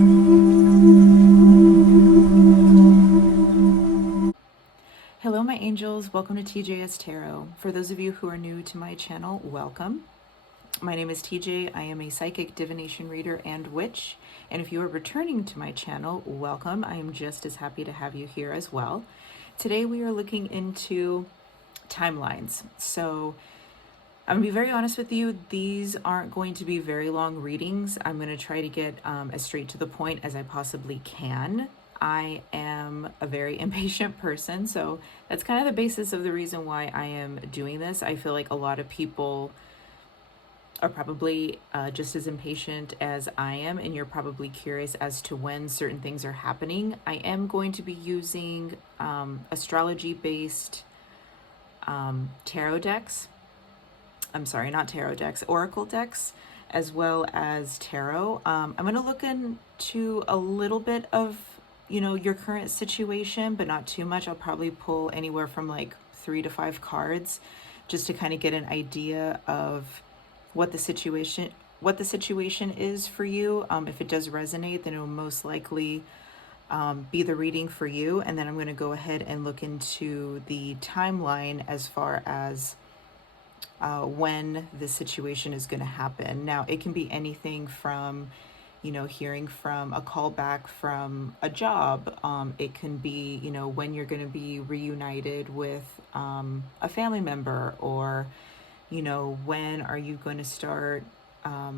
Hello my angels, welcome to TJS Tarot. For those of you who are new to my channel, welcome. My name is TJ, I am a psychic divination reader and witch, and if you are returning to my channel, welcome. I am just as happy to have you here as well. Today we are looking into timelines. So I'm gonna be very honest with you, these aren't going to be very long readings. I'm gonna try to get as straight to the point as I possibly can. I am a very impatient person, so that's kind of the basis of the reason why I am doing this. I feel like a lot of people are probably just as impatient as I am, and you're probably curious as to when certain things are happening. I am going to be using astrology-based tarot decks. I'm sorry, not tarot decks, oracle decks, as well as tarot. I'm going to look into a little bit of your current situation, but not too much. I'll probably pull anywhere from like 3 to 5 cards just to kind of get an idea of what the situation is for you. If it does resonate, then it will most likely be the reading for you. And then I'm going to go ahead and look into the timeline as far as when the situation is going to happen. Now, it can be anything from hearing from a call back from a job. It can be, when you're going to be reunited with a family member, or, when are you going to start, I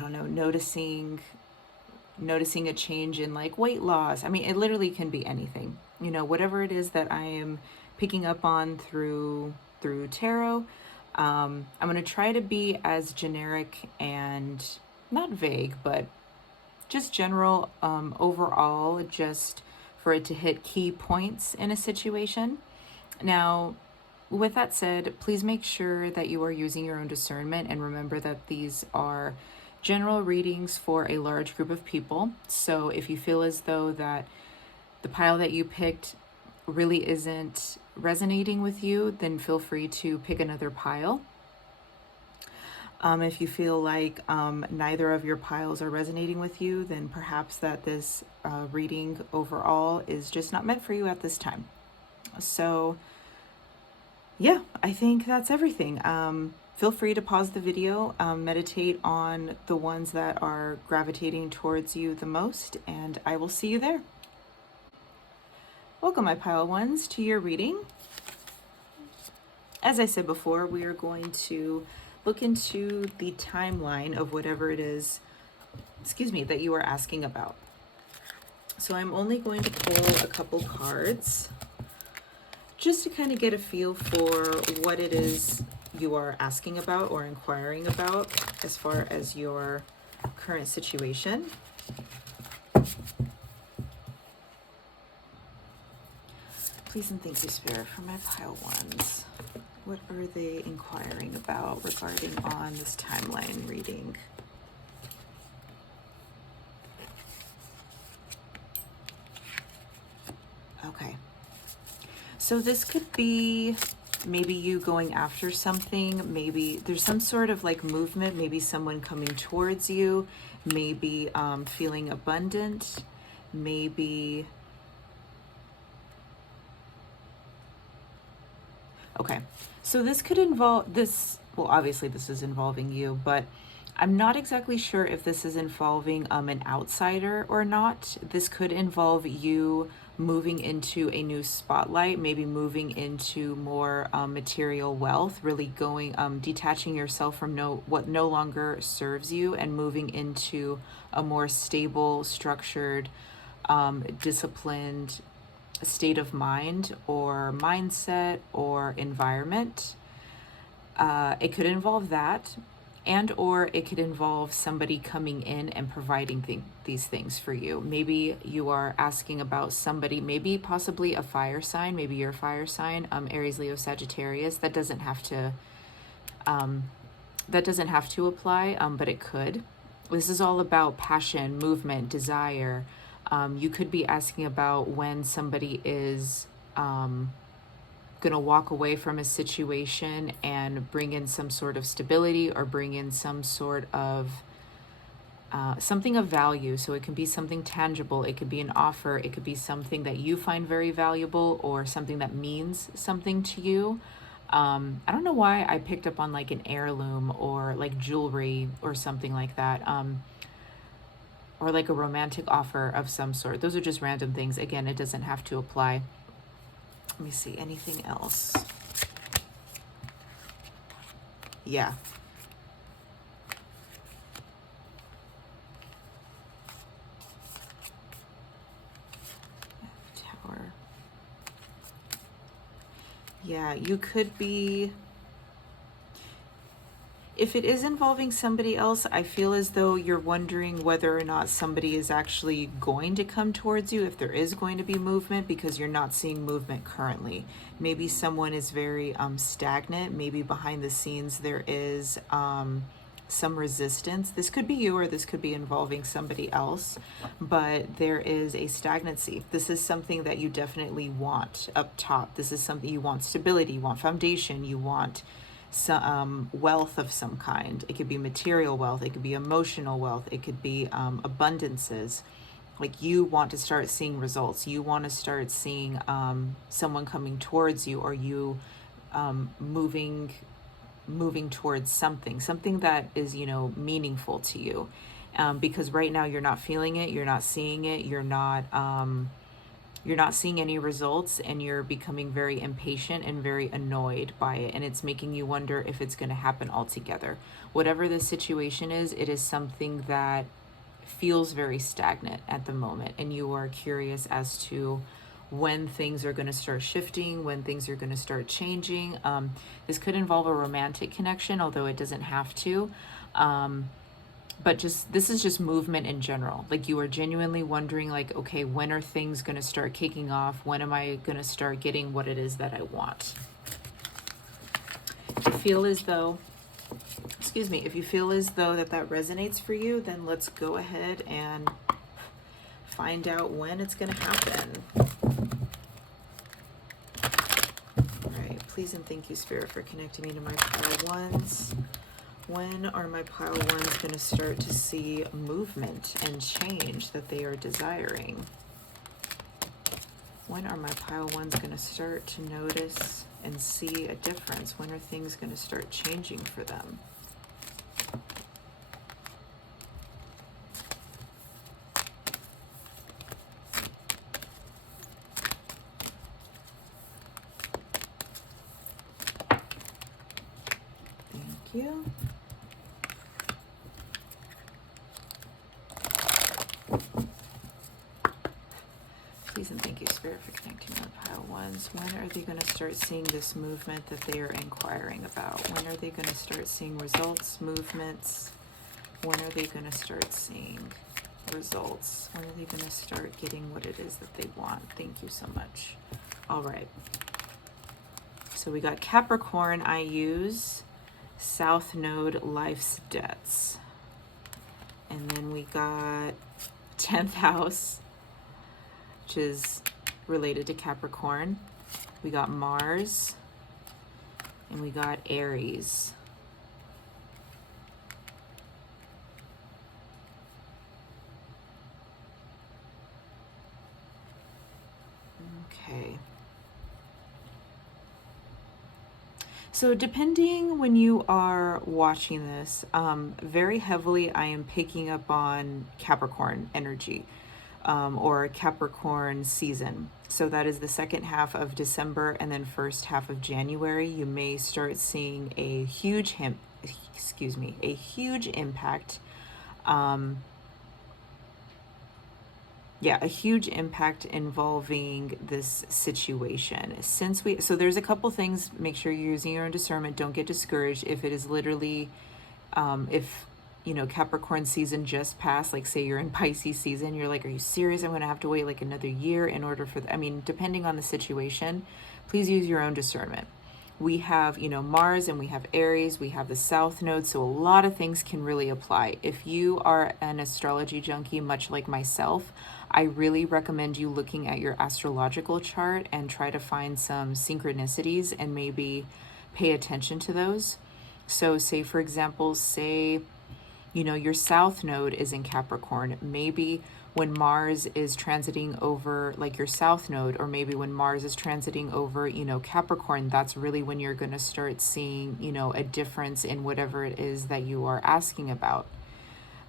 don't know, noticing a change in like weight loss. I mean, it literally can be anything, whatever it is that I am picking up on through tarot. I'm going to try to be as generic and not vague, but just general overall, just for it to hit key points in a situation. Now, with that said, please make sure that you are using your own discernment, and remember that these are general readings for a large group of people. So if you feel as though that the pile that you picked really isn't resonating with you, then feel free to pick another pile. If you feel like neither of your piles are resonating with you, then perhaps that this reading overall is just not meant for you at this time. So yeah, I think that's everything. Feel free to pause the video, meditate on the ones that are gravitating towards you the most, and I will see you there. Welcome, my pile ones, to your reading. As I said before, we are going to look into the timeline of whatever it is, that you are asking about. So I'm only going to pull a couple cards just to kind of get a feel for what it is you are asking about or inquiring about as far as your current situation. Please and thank you, Spirit, for my pile ones. What are they inquiring about regarding on this timeline reading? Okay. So this could be maybe you going after something. Maybe there's some sort of like movement, maybe someone coming towards you, maybe feeling abundant, maybe... Okay, so this could involve this, well, obviously this is involving you, but I'm not exactly sure if this is involving an outsider or not. This could involve you moving into a new spotlight, maybe moving into more material wealth, really going, detaching yourself from what no longer serves you, and moving into a more stable, structured, disciplined state of mind or mindset or environment. It could involve that, and or it could involve somebody coming in and providing these things for you. Maybe you are asking about somebody, maybe possibly a fire sign, maybe you're a fire sign, Aries, Leo, Sagittarius. That doesn't have to apply, but it could. This is all about passion, movement, desire. You could be asking about when somebody is going to walk away from a situation and bring in some sort of stability, or bring in some sort of something of value. So it can be something tangible, it could be an offer, it could be something that you find very valuable, or something that means something to you. I don't know why I picked up on like an heirloom or like jewelry or something like that, or like a romantic offer of some sort. Those are just random things. Again, it doesn't have to apply. Let me see, anything else? Yeah. Tower. Yeah, you could be, if it is involving somebody else, I feel as though you're wondering whether or not somebody is actually going to come towards you, if there is going to be movement, because you're not seeing movement currently. Maybe someone is very stagnant. Maybe behind the scenes there is some resistance. This could be you, or this could be involving somebody else, but there is a stagnancy. This is something that you definitely want up top. This is something you want: stability, you want foundation, you want some wealth of some kind. It could be material wealth, it could be emotional wealth, it could be abundances. Like, you want to start seeing results, you want to start seeing someone coming towards you, or you moving towards something that is, you know, meaningful to you, because right now you're not feeling it, you're not seeing it, you're not seeing any results, and you're becoming very impatient and very annoyed by it, and it's making you wonder if it's going to happen altogether. Whatever the situation is, it is something that feels very stagnant at the moment, and you are curious as to when things are going to start shifting, when things are going to start changing. This could involve a romantic connection, although it doesn't have to. But this is just movement in general. Like, you are genuinely wondering, like, okay, when are things going to start kicking off? When am I going to start getting what it is that I want? If you feel as though, if you feel as though that resonates for you, then let's go ahead and find out when it's going to happen. All right, please and thank you, Spirit, for connecting me to my pile ones. When are my pile ones going to start to see movement and change that they are desiring? When are my pile ones going to start to notice and see a difference? When are things going to start changing for them? Thank you. Please and thank you, Spirit, for connecting with pile ones. When are they going to start seeing this movement that they are inquiring about? When are they going to start seeing results, movements? When are they going to start seeing results? When are they going to start getting what it is that they want? Thank you so much. All right. So we got Capricorn. I use South Node, life's debts. And then we got 10th house, which is related to Capricorn. We got Mars, and we got Aries. Okay. So depending when you are watching this, very heavily I am picking up on Capricorn energy. Or Capricorn season. So that is the second half of December and then first half of January. You may start seeing a huge impact. A huge impact involving this situation. So there's a couple things. Make sure you're using your own discernment. Don't get discouraged if it is literally, if Capricorn season just passed, like say you're in Pisces season, you're like, are you serious? I'm going to have to wait like another year in order for, depending on the situation, please use your own discernment. We have, Mars, and we have Aries, we have the South Node. So a lot of things can really apply. If you are an astrology junkie, much like myself, I really recommend you looking at your astrological chart and try to find some synchronicities and maybe pay attention to those. So say, for example, You know, your south node is in Capricorn. Maybe when Mars is transiting over like your south node, or maybe when Mars is transiting over, you know, Capricorn, that's really when you're going to start seeing, you know, a difference in whatever it is that you are asking about.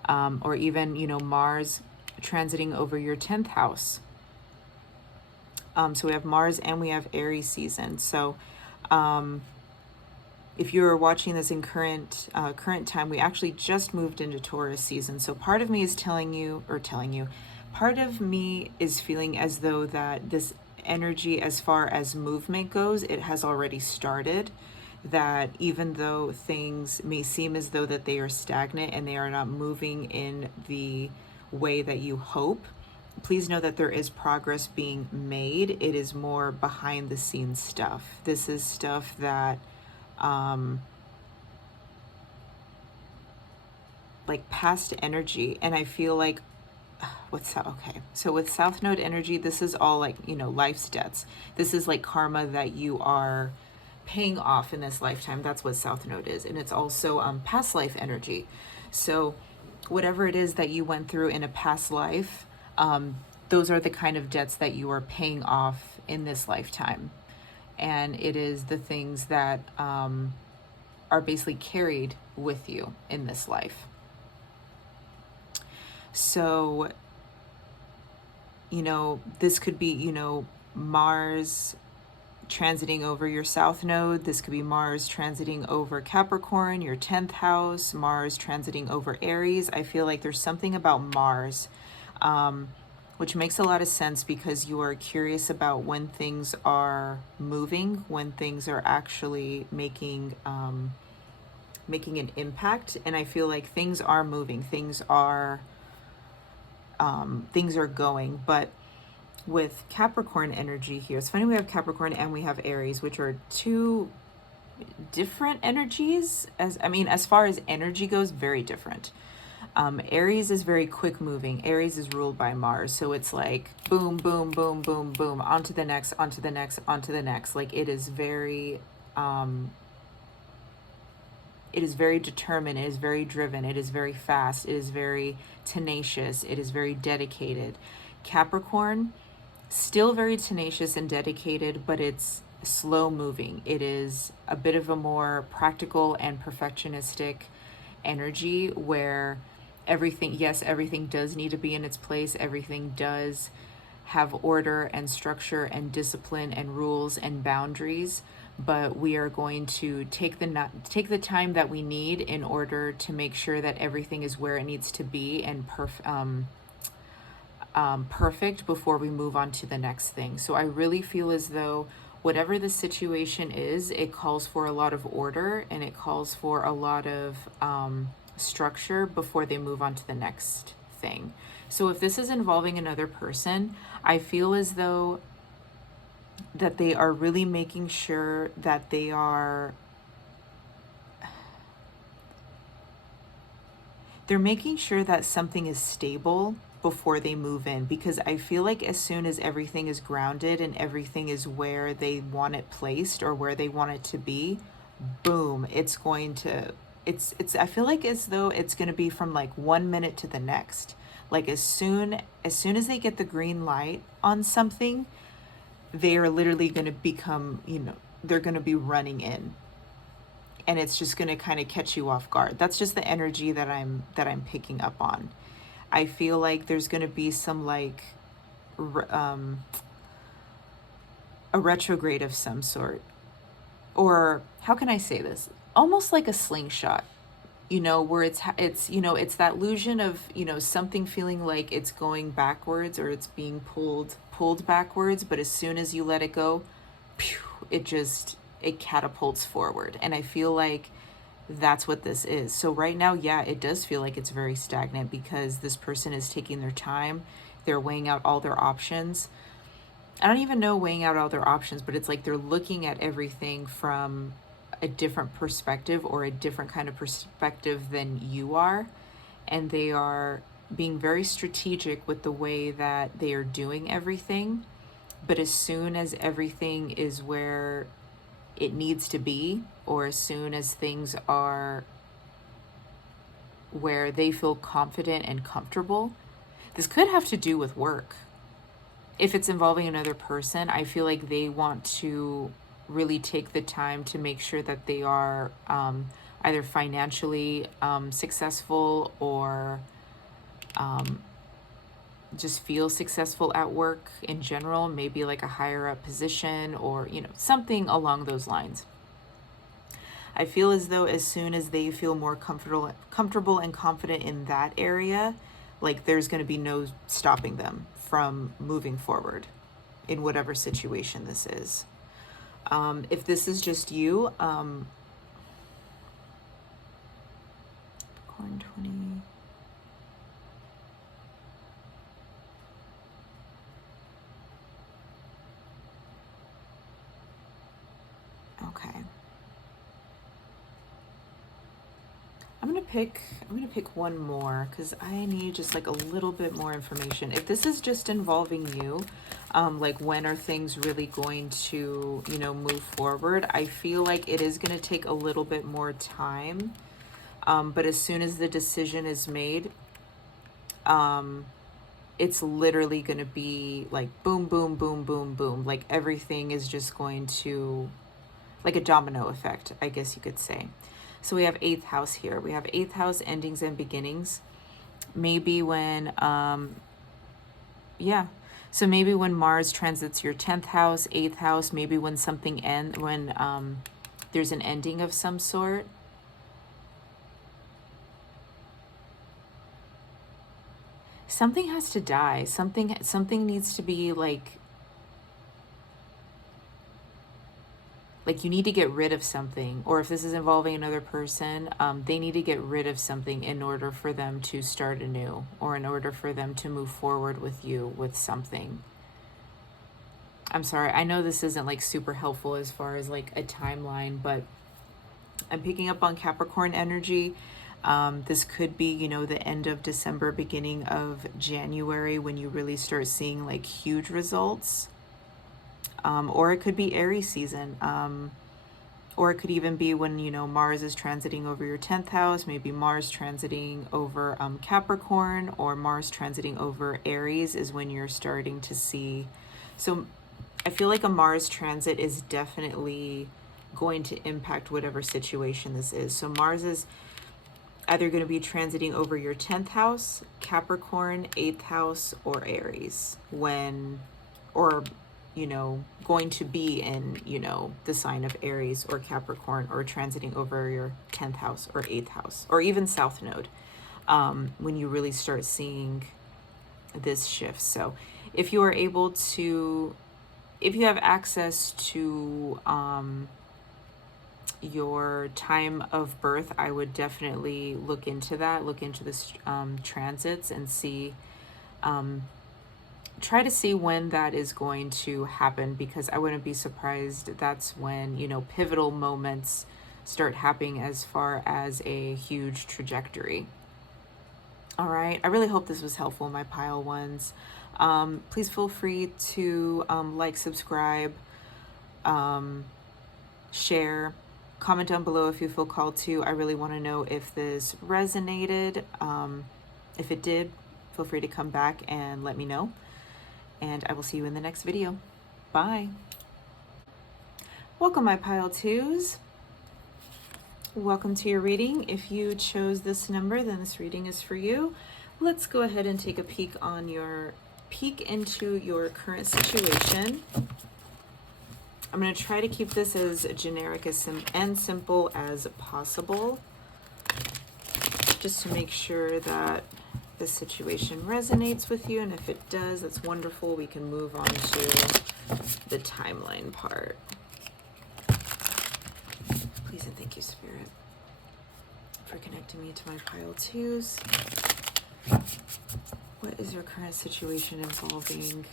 Or even, you know, Mars transiting over your 10th house. So we have Mars and we have Aries season. So if you're watching this in current time, we actually just moved into Taurus season. So part of me is telling you, part of me is feeling as though that this energy, as far as movement goes, it has already started. That even though things may seem as though that they are stagnant and they are not moving in the way that you hope, please know that there is progress being made. It is more behind the scenes stuff. This is stuff that like past energy, and I feel like what's that? Okay, so with south node energy, this is all like, you know, life's debts. This is like karma that you are paying off in this lifetime. That's what south node is. And it's also past life energy. So whatever it is that you went through in a past life, those are the kind of debts that you are paying off in this lifetime. And it is the things that are basically carried with you in this life. So, you know, this could be, you know, Mars transiting over your south node. This could be Mars transiting over Capricorn, your 10th house, Mars transiting over Aries. I feel like there's something about Mars, which makes a lot of sense because you are curious about when things are moving, when things are actually making an impact. And I feel like things are moving, things are going. But with Capricorn energy here, it's funny, we have Capricorn and we have Aries, which are two different energies. As far as energy goes, very different. Aries is very quick moving. Aries is ruled by Mars. So it's like boom, boom, boom, boom, boom, onto the next, onto the next, onto the next. Like it is very determined. It is very driven. It is very fast. It is very tenacious. It is very dedicated. Capricorn, still very tenacious and dedicated, but it's slow moving. It is a bit of a more practical and perfectionistic energy where everything does need to be in its place. Everything does have order and structure and discipline and rules and boundaries, but we are going to take the time that we need in order to make sure that everything is where it needs to be and perfect before we move on to the next thing. So I really feel as though whatever the situation is, it calls for a lot of order and it calls for a lot of structure before they move on to the next thing. So if this is involving another person, I feel as though that they are really making sure that they're making sure that something is stable before they move in, because I feel like as soon as everything is grounded and everything is where they want it placed or where they want it to be, boom, I feel like as though it's going to be from like 1 minute to the next. Like as soon as they get the green light on something, they are literally going to become, they're going to be running in, and it's just going to kind of catch you off guard. That's just the energy that I'm picking up on. I feel like there's going to be some like a retrograde of some sort, or how can I say this? Almost like a slingshot, where it's that illusion of, something feeling like it's going backwards or it's being pulled backwards, but as soon as you let it go, it catapults forward. And I feel like that's what this is. So right now, yeah, it does feel like it's very stagnant because this person is taking their time. They're weighing out all their options. I don't even know weighing out all their options, but it's like they're looking at everything from a different perspective, or a different kind of perspective than you are. And they are being very strategic with the way that they are doing everything. But as soon as everything is where it needs to be, or as soon as things are where they feel confident and comfortable. This could have to do with work. If it's involving another person, I feel like they want to really take the time to make sure that they are either financially successful, or just feel successful at work in general, maybe like a higher up position, or, you know, something along those lines. I feel as though as soon as they feel more comfortable and confident in that area, like there's going to be no stopping them from moving forward in whatever situation this is. If this is just you, Corn 20. Okay. I'm gonna pick one more, because I need just like a little bit more information. If this is just involving you, like when are things really going to, you know, move forward? I feel like it is gonna take a little bit more time. But as soon as the decision is made, it's literally gonna be like boom, boom, boom, boom, boom. Like everything is just going to, like a domino effect, I guess you could say. So we have 8th house here. We have 8th house, endings and beginnings. Maybe when, yeah. So maybe when Mars transits your 10th house, 8th house, maybe when something when there's an ending of some sort. Something has to die. Something needs to be like you need to get rid of something. Or if this is involving another person, they need to get rid of something in order for them to start anew, or in order for them to move forward with you with something. I'm sorry, I know this isn't like super helpful as far as like a timeline, but I'm picking up on Capricorn energy. This could be, you know, the end of December, beginning of January, when you really start seeing like huge results. Or it could be Aries season. Or it could even be when, you know, Mars is transiting over your 10th house, maybe Mars transiting over Capricorn, or Mars transiting over Aries is when you're starting to see. So I feel like a Mars transit is definitely going to impact whatever situation this is. So Mars is either going to be transiting over your 10th house, Capricorn, 8th house, or Aries, or, you know, going to be in, you know, the sign of Aries or Capricorn, or transiting over your 10th house or 8th house, or even South Node, when you really start seeing this shift. So if you are able to, if you have access to your time of birth, I would definitely look into that, look into this transits, and see, try to see when that is going to happen, because I wouldn't be surprised that's when, you know, pivotal moments start happening as far as a huge trajectory. All right, I really hope this was helpful, my pile ones. Please feel free to like, subscribe, share, comment down below if you feel called to. I really want to know if this resonated. If it did, feel free to come back and let me know. And I will see you in the next video. Bye. Welcome, my pile twos. Welcome to your reading. If you chose this number, then this reading is for you. Let's go ahead and take a peek into your current situation. I'm going to try to keep this as generic and simple as possible, just to make sure that the situation resonates with you. And if it does, that's wonderful. We can move on to the timeline part. Please and thank you, Spirit, for connecting me to my pile twos. What is your current situation involving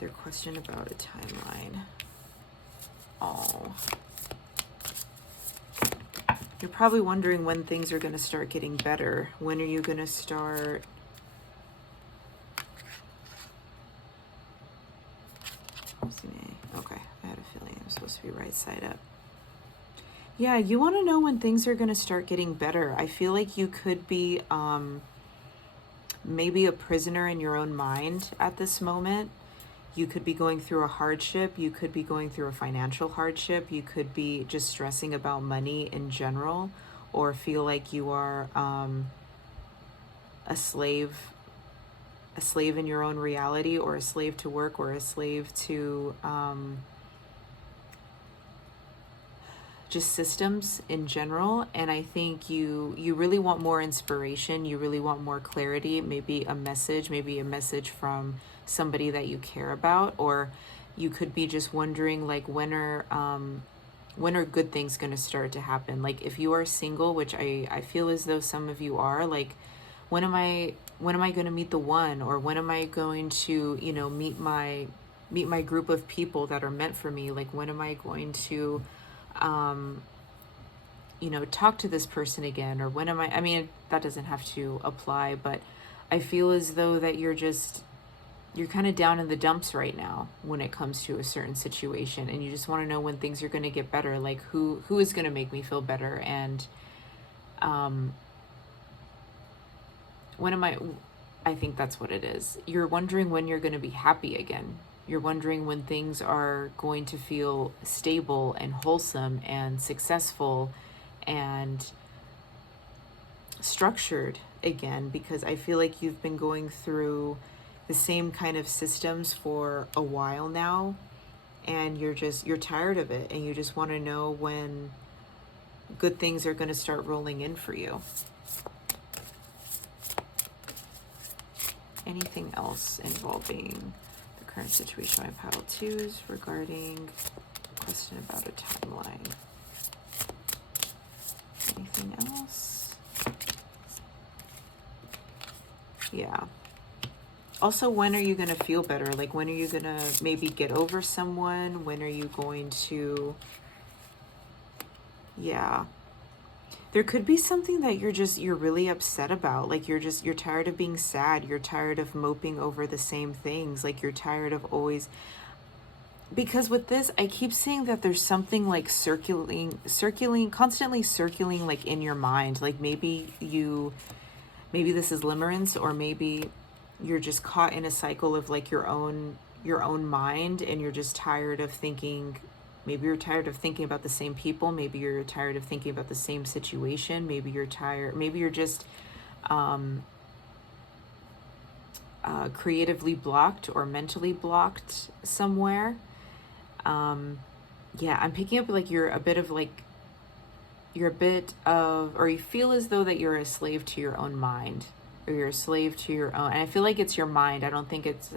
their question about a timeline? Oh, you're probably wondering when things are going to start getting better. When are you going to start okay, I had a feeling I'm supposed to be right side up. Yeah, you want to know when things are going to start getting better. I feel like you could be maybe a prisoner in your own mind at this moment. You could be going through a hardship. You could be going through a financial hardship. You could be just stressing about money in general, or feel like you are a slave in your own reality, or a slave to work, or a slave to just systems in general. And I think you really want more inspiration, you really want more clarity, maybe a message from somebody that you care about. Or you could be just wondering, like, when are good things going to start to happen. Like, if you are single, which I feel as though some of you are, like, when am I going to meet the one? Or when am I going to, meet my group of people that are meant for me? Like, when am I going to talk to this person again? Or when am I mean, that doesn't have to apply, but I feel as though that you're kind of down in the dumps right now when it comes to a certain situation, and you just want to know when things are going to get better. Like, who is going to make me feel better? And when am I think that's what it is. You're wondering when you're going to be happy again. You're wondering when things are going to feel stable and wholesome and successful and structured again, because I feel like you've been going through the same kind of systems for a while now, and you're tired of it, and you just want to know when good things are going to start rolling in for you. Anything else involving the current situation? My pile twos regarding a question about a timeline. Anything else? Yeah. Also, when are you going to feel better? Like, when are you going to maybe get over someone? When are you going to... Yeah. There could be something that you're really upset about. Like, you're tired of being sad. You're tired of moping over the same things. Like, you're tired of always... Because with this, I keep seeing that there's something like constantly circulating, like, in your mind. Like, maybe this is limerence, or maybe you're just caught in a cycle of, like, your own mind, and you're just tired of thinking. Maybe you're tired of thinking about the same people. Maybe you're tired of thinking about the same situation. Maybe you're just creatively blocked or mentally blocked somewhere. Yeah, I'm picking up, like, or you feel as though that you're a slave to your own mind, or you're a slave to your own, and I feel like it's your mind. I don't think it's,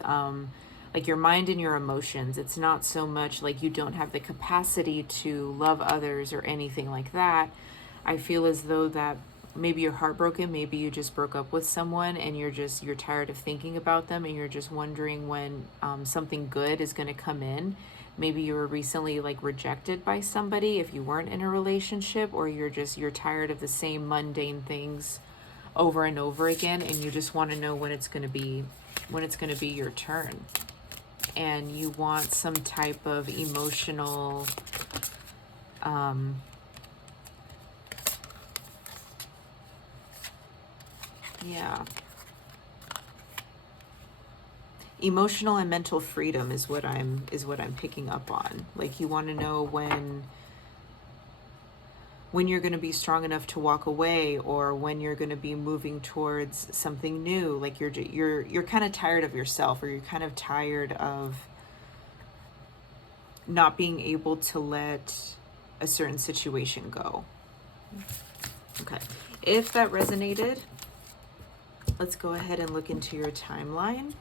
like, your mind and your emotions. It's not so much like you don't have the capacity to love others or anything like that. I feel as though that maybe you're heartbroken, maybe you just broke up with someone, and you're tired of thinking about them, and you're just wondering when something good is going to come in. Maybe you were recently, like, rejected by somebody if you weren't in a relationship, or you're tired of the same mundane things over and over again, and you just want to know when it's going to be your turn. And you want some type of emotional emotional and mental freedom is what I'm picking up on. Like, you want to know when you're going to be strong enough to walk away, or when you're going to be moving towards something new. Like, you're kind of tired of yourself, or you're kind of tired of not being able to let a certain situation go. Okay. If that resonated, let's go ahead and look into your timeline.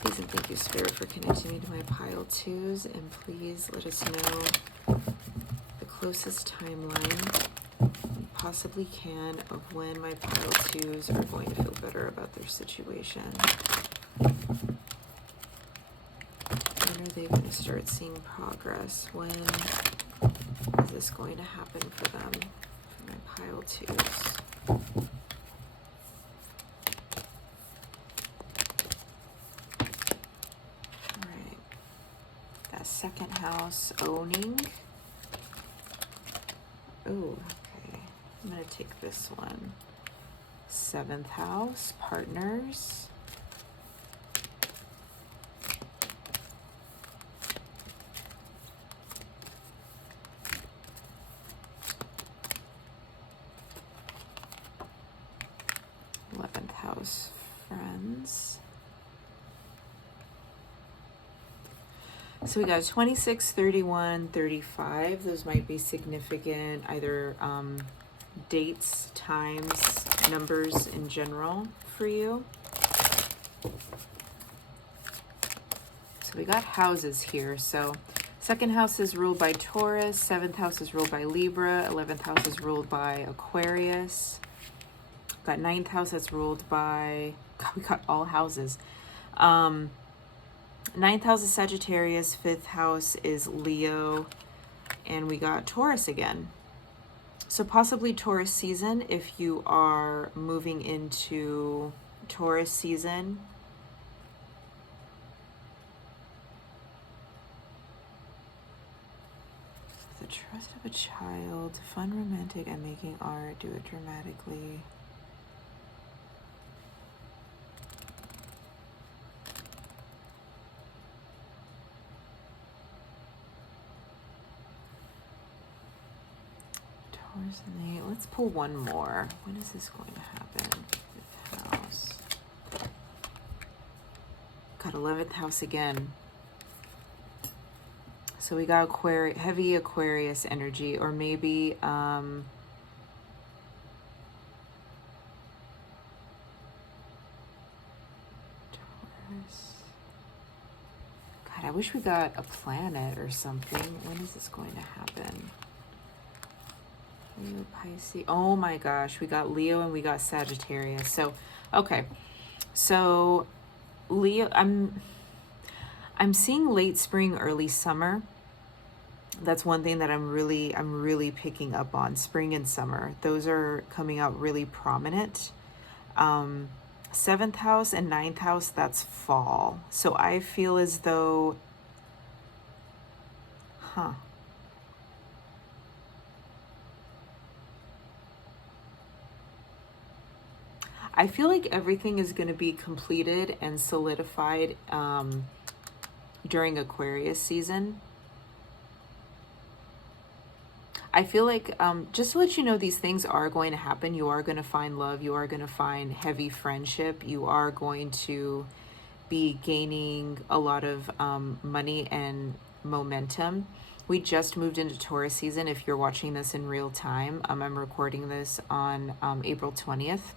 Please and thank you, Spirit, for connecting me to my pile twos, and please let us know the closest timeline you possibly can of when my pile twos are going to feel better about their situation. When are they going to start seeing progress? When is this going to happen for them, for my pile twos? All right. second house, owning. Oh, okay. I'm going to take this one. Seventh house, partners. House, friends. So we got 26, 31, 35. Those might be significant, either dates, times, numbers in general for you. So we got houses here. So second house is ruled by Taurus, seventh house is ruled by Libra, 11th house is ruled by Aquarius. Got ninth house that's ruled by, God, we got all houses. Ninth house is Sagittarius, fifth house is Leo, and we got Taurus again. So possibly Taurus season if you are moving into Taurus season. The trust of a child, fun, romantic, and making art, do it dramatically. Let's pull one more. When is this going to happen? Fifth house. Got 11th house again. So we got heavy Aquarius energy, or maybe Taurus. God, I wish we got a planet or something. When is this going to happen? Leo, Pisces. Oh my gosh, we got Leo and we got Sagittarius. So, okay. So, Leo, I'm seeing late spring, early summer. That's one thing that I'm really picking up on. Spring and summer. Those are coming out really prominent. Seventh house and ninth house, that's fall. So I feel as though, I feel like everything is going to be completed and solidified during Aquarius season. I feel like, just to let you know, these things are going to happen. You are going to find love. You are going to find heavy friendship. You are going to be gaining a lot of money and momentum. We just moved into Taurus season. If you're watching this in real time, I'm recording this on April 20th.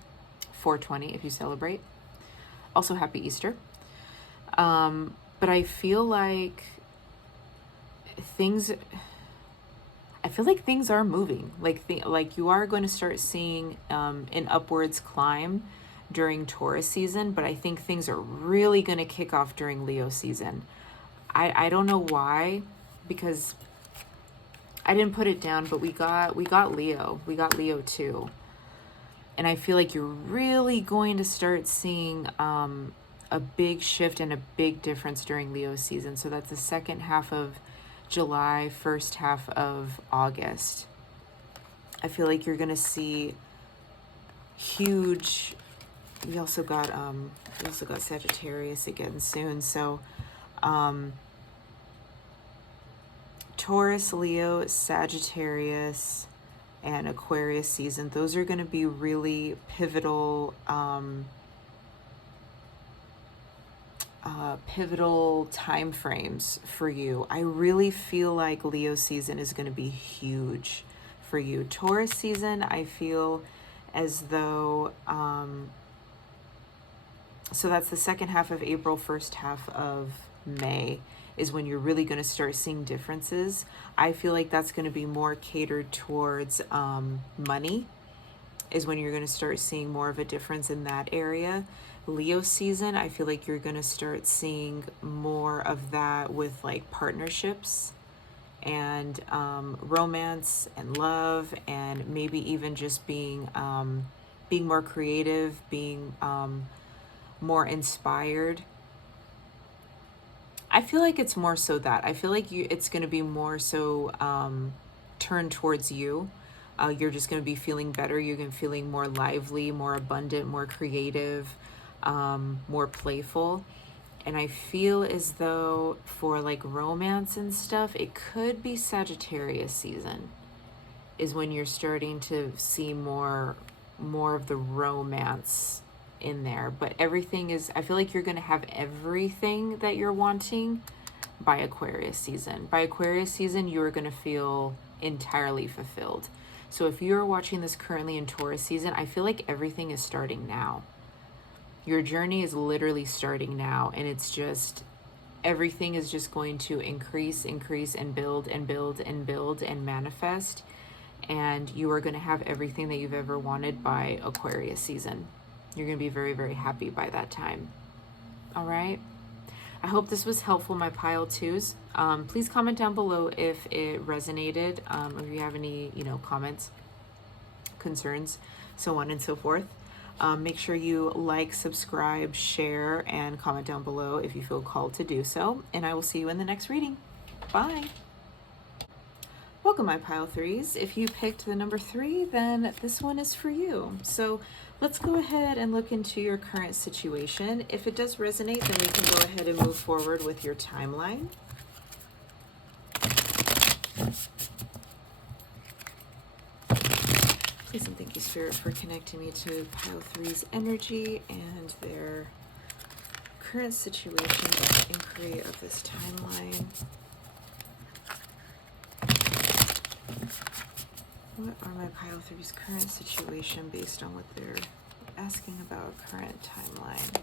420 if you celebrate. Also, happy Easter. But I feel like things are moving. Like you are going to start seeing an upwards climb during Taurus season, but I think things are really going to kick off during Leo season. I don't know why, because I didn't put it down, but we got Leo. We got Leo too. And I feel like you're really going to start seeing a big shift and a big difference during Leo season. So that's the second half of July, first half of August. I feel like you're going to see huge. We also got Sagittarius again soon. So Taurus, Leo, Sagittarius, and Aquarius season, those are going to be really pivotal pivotal time frames for you. I really feel like Leo season is going to be huge for you. Taurus season, I feel as though so that's the second half of April, first half of May is when you're really going to start seeing differences. I feel like that's going to be more catered towards money, is when you're going to start seeing more of a difference in that area. Leo season, I feel like you're going to start seeing more of that with like partnerships and romance and love, and maybe even just being more creative, being more inspired. I feel like it's more so that. I feel like it's going to be more so turned towards you. You're just going to be feeling better. You're going to be feeling more lively, more abundant, more creative, more playful. And I feel as though for like romance and stuff, it could be Sagittarius season is when you're starting to see more of the romance in there. But everything is, I feel like you're going to have everything that you're wanting by Aquarius season. By Aquarius season, you are going to feel entirely fulfilled. So if you're watching this currently in Taurus season, I feel like everything is starting now. Your journey is literally starting now, and it's just, everything is just going to increase and build and build and build and manifest. And you are going to have everything that you've ever wanted by Aquarius season. You're going to be very, very happy by that time. All right. I hope this was helpful, my pile twos. Please comment down below if it resonated, or if you have any, comments, concerns, so on and so forth. Make sure you like, subscribe, share, and comment down below if you feel called to do so. And I will see you in the next reading. Bye. Welcome, my pile threes. If you picked the number 3, then this one is for you. So let's go ahead and look into your current situation. If it does resonate, then we can go ahead and move forward with your timeline. Please and thank you, Spirit, for connecting me to pile 3's energy and their current situation, inquiry of this timeline. What are my pile 3's current situation based on what they're asking about current timeline?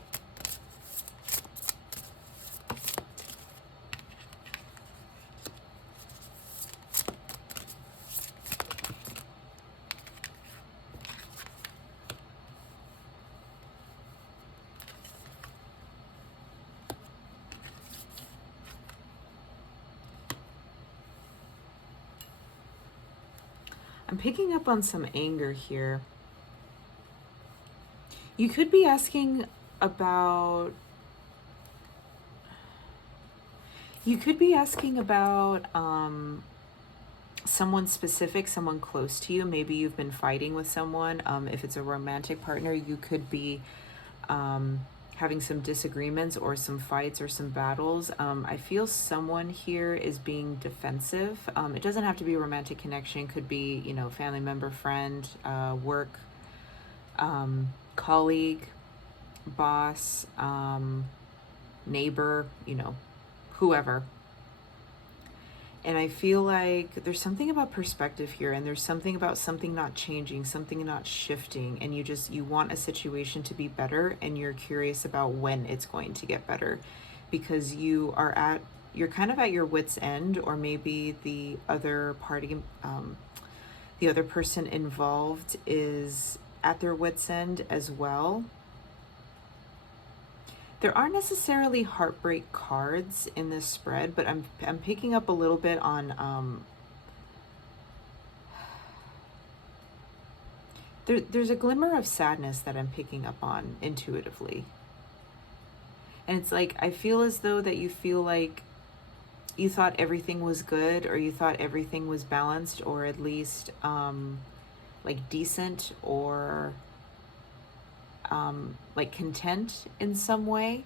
I'm picking up on some anger here. You could be asking about, someone specific, someone close to you. Maybe you've been fighting with someone. If it's a romantic partner, you could be having some disagreements or some fights or some battles. I feel someone here is being defensive. It doesn't have to be a romantic connection. It could be, family member, friend, work, colleague, boss, neighbor, whoever. And I feel like there's something about perspective here, and there's something about something not changing, something not shifting, and you want a situation to be better, and you're curious about when it's going to get better, because you're kind of at your wit's end, or maybe the other party, the other person involved is at their wit's end as well. There aren't necessarily heartbreak cards in this spread, but I'm picking up a little bit on there's a glimmer of sadness that I'm picking up on intuitively. And it's like, I feel as though that you feel like you thought everything was good, or you thought everything was balanced, or at least like decent, or like content in some way,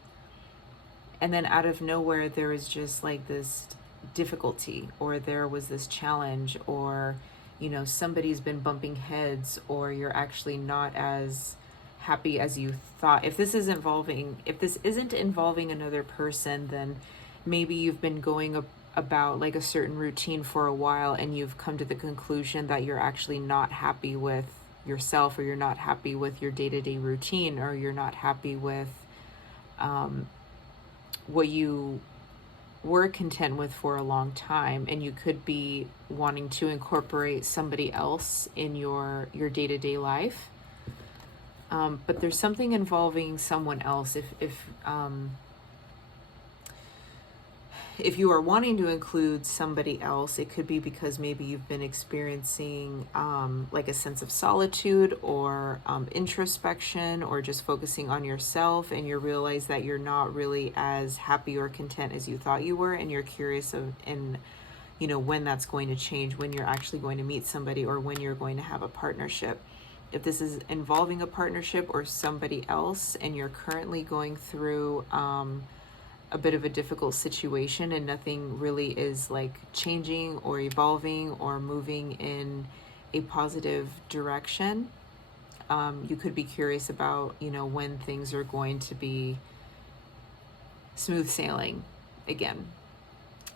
and then out of nowhere there was just like this difficulty, or there was this challenge, or somebody's been bumping heads, or you're actually not as happy as you thought. If this isn't involving another person, then maybe you've been going about like a certain routine for a while, and you've come to the conclusion that you're actually not happy with yourself, or you're not happy with your day-to-day routine, or you're not happy with what you were content with for a long time, and you could be wanting to incorporate somebody else in your day-to-day life. But there's something involving someone else. if you are wanting to include somebody else, it could be because maybe you've been experiencing like a sense of solitude or introspection, or just focusing on yourself, and you realize that you're not really as happy or content as you thought you were, and you're curious and when that's going to change, when you're actually going to meet somebody, or when you're going to have a partnership. If this is involving a partnership or somebody else, and you're currently going through a bit of a difficult situation, and nothing really is like changing or evolving or moving in a positive direction, you could be curious about, when things are going to be smooth sailing again.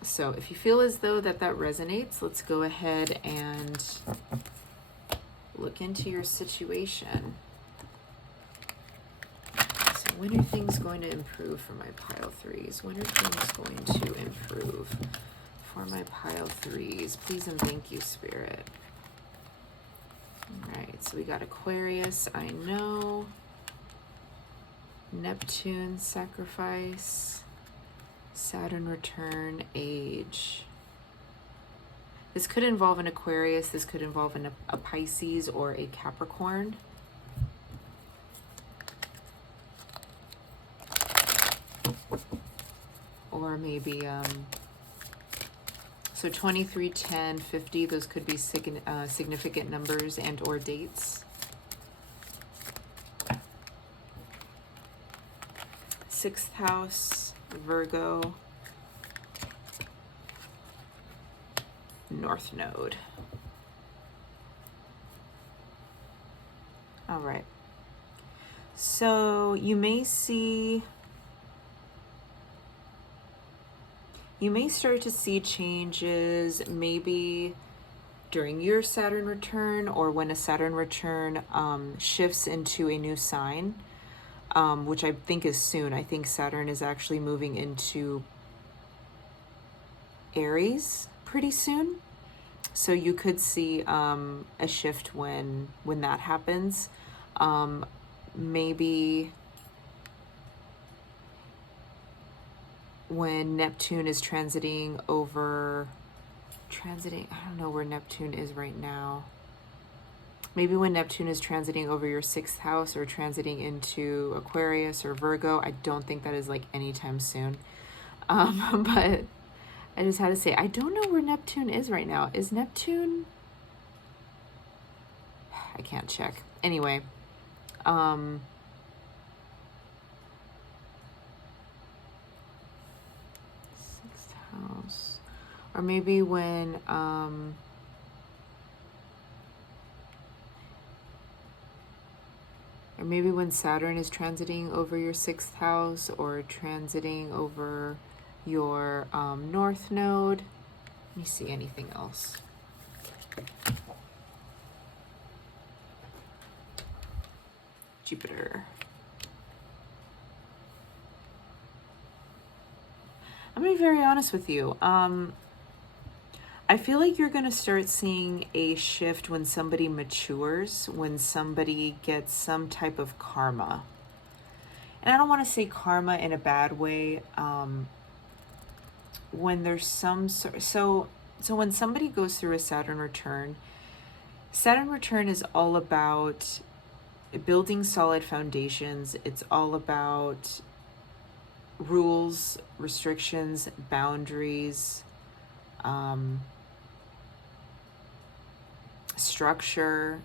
So if you feel as though that resonates, let's go ahead and look into your situation. When are things going to improve for my pile threes? When are things going to improve for my pile threes? Please and thank you, Spirit. All right, so we got Aquarius, I know. Neptune, sacrifice. Saturn, return, age. This could involve an Aquarius. This could involve a Pisces or a Capricorn. Or maybe, so 23, 10, 50, those could be significant numbers and or dates. 6th house, Virgo, North Node. All right. So you may start to see changes maybe during your Saturn return, or when a Saturn return shifts into a new sign, which I think is soon. I think Saturn is actually moving into Aries pretty soon. So you could see a shift when that happens. Maybe when Neptune is transiting, I don't know where Neptune is right now. Maybe when Neptune is transiting over your 6th house, or transiting into Aquarius or Virgo. I don't think that is like anytime soon. But I just had to say, I don't know where Neptune is right now. Is Neptune? I can't check. Anyway, 6th house. Or maybe when Saturn is transiting over your 6th house, or transiting over your North Node. Let me see anything else. Jupiter. I'm going to be very honest with you. I feel like you're going to start seeing a shift when somebody matures, when somebody gets some type of karma. And I don't want to say karma in a bad way. When there's some so when somebody goes through a Saturn return is all about building solid foundations. It's all about rules, restrictions, boundaries, structure.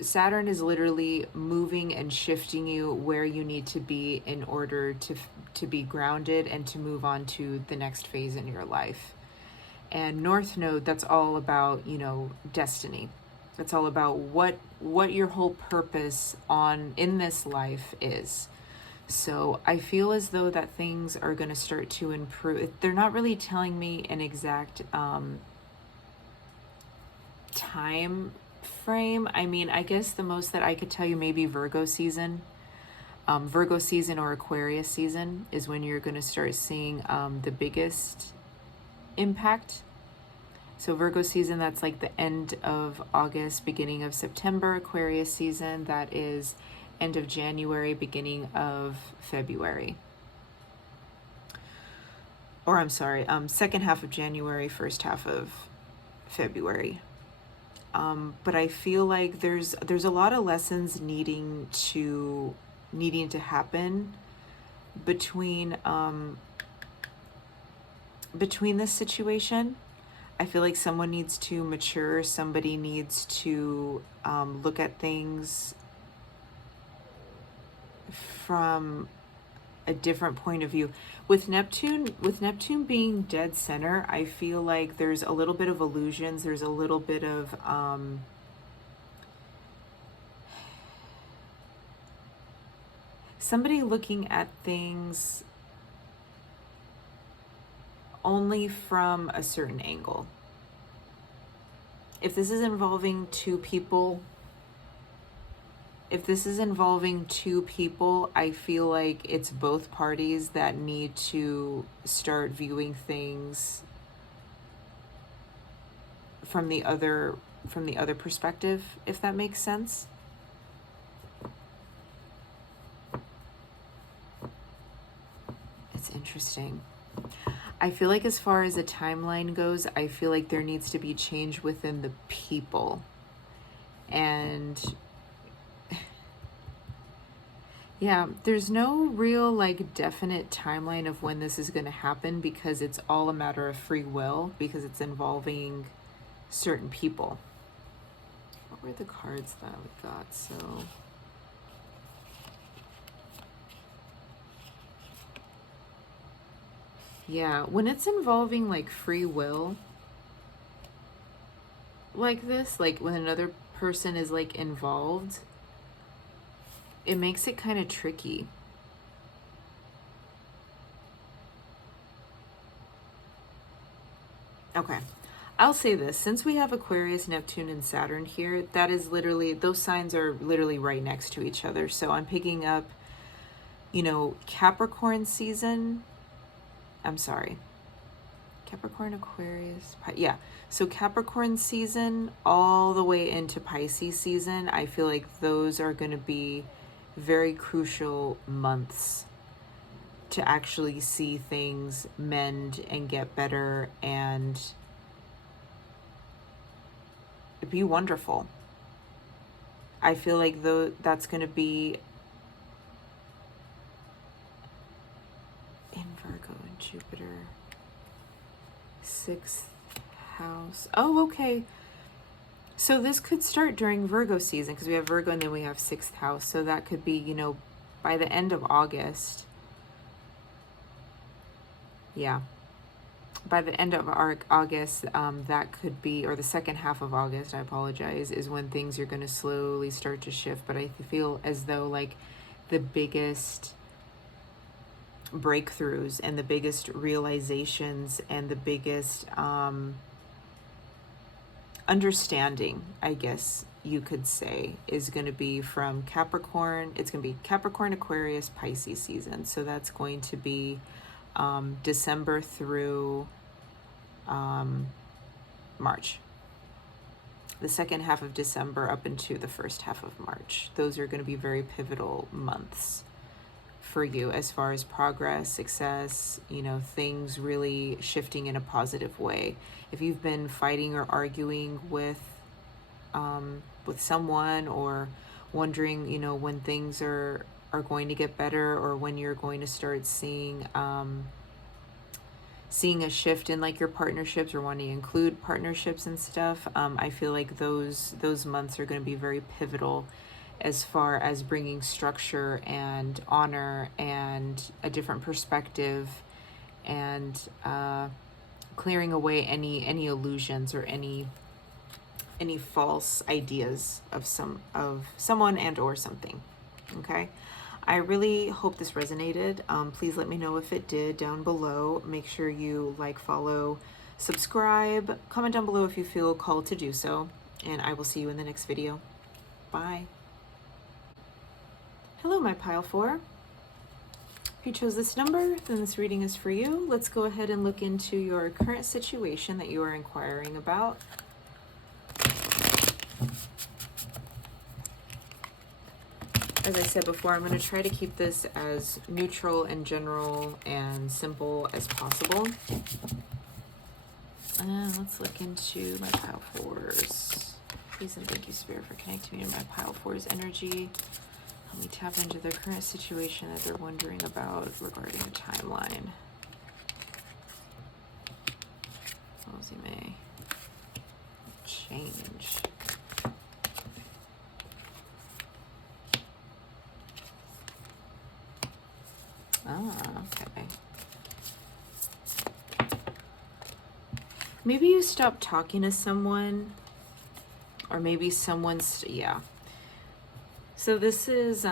Saturn is literally moving and shifting you where you need to be in order to be grounded and to move on to the next phase in your life. And North Node, that's all about, destiny. It's all about what your whole purpose in this life is. So I feel as though that things are going to start to improve. They're not really telling me an exact time frame. I mean, I guess the most that I could tell you, maybe Virgo season or Aquarius season is when you're going to start seeing the biggest impact. So Virgo season, that's like the end of August, beginning of September. Aquarius season, that is end of January, beginning of February. or I'm sorry, second half of January, first half of February. But I feel like there's a lot of lessons needing to happen between this situation. I feel like someone needs to mature. Somebody needs to look at things from a different point of view. With Neptune being dead center, I feel like there's a little bit of illusions. There's a little bit of somebody looking at things only from a certain angle. If this is involving two people, I feel like it's both parties that need to start viewing things from the other perspective, if that makes sense. It's interesting. I feel like as far as the timeline goes, I feel like there needs to be change within the people. And yeah, there's no real like definite timeline of when this is going to happen, because it's all a matter of free will, because it's involving certain people. What were the cards that we got? So yeah, when it's involving like free will like this, like when another person is like involved, it makes it kind of tricky. Okay, I'll say this. Since we have Aquarius, Neptune, and Saturn here, that is literally, those signs are literally right next to each other. So I'm picking up, you know, Capricorn season. I'm sorry. Capricorn, Aquarius, yeah. So Capricorn season all the way into Pisces season, I feel like those are going to be very crucial months to actually see things mend and get better and be wonderful. I feel like that's going to be in Virgo and Jupiter. 6th house. Oh, okay. So this could start during Virgo season, because we have Virgo and then we have 6th house. So that could be, you know, by the end of August. Yeah. By the end of August, that could be, or the second half of August, I apologize, is when things are going to slowly start to shift. But I feel as though like the biggest breakthroughs and the biggest realizations and the biggest understanding, I guess you could say, is going to be from Capricorn. It's going to be Capricorn, Aquarius, Pisces season. So that's going to be December through March. The second half of December up into the first half of March. Those are going to be very pivotal months for you as far as progress, success, you know, things really shifting in a positive way. If you've been fighting or arguing with someone, or wondering, you know, when things are going to get better, or when you're going to start seeing a shift in like your partnerships, or wanting to include partnerships and stuff, I feel like those months are going to be very pivotal as far as bringing structure and honor and a different perspective, and clearing away any illusions or any false ideas of someone and or something. Okay, I really hope this resonated. Please let me know if it did down below. Make sure you like, follow, subscribe, comment down below if you feel called to do so, and I will see you in the next video. Bye. Hello, my pile 4. If you chose this number, then this reading is for you. Let's go ahead and look into your current situation that you are inquiring about. as I said before, I'm going to try to keep this as neutral and general and simple as possible. And let's look into my pile fours. Please and thank you, Spirit, for connecting me to my pile fours energy. Help me tap into the current situation that they're wondering about regarding a timeline. Rosie May. Change. Okay. Maybe you stop talking to someone, or maybe someone's, yeah. So this is,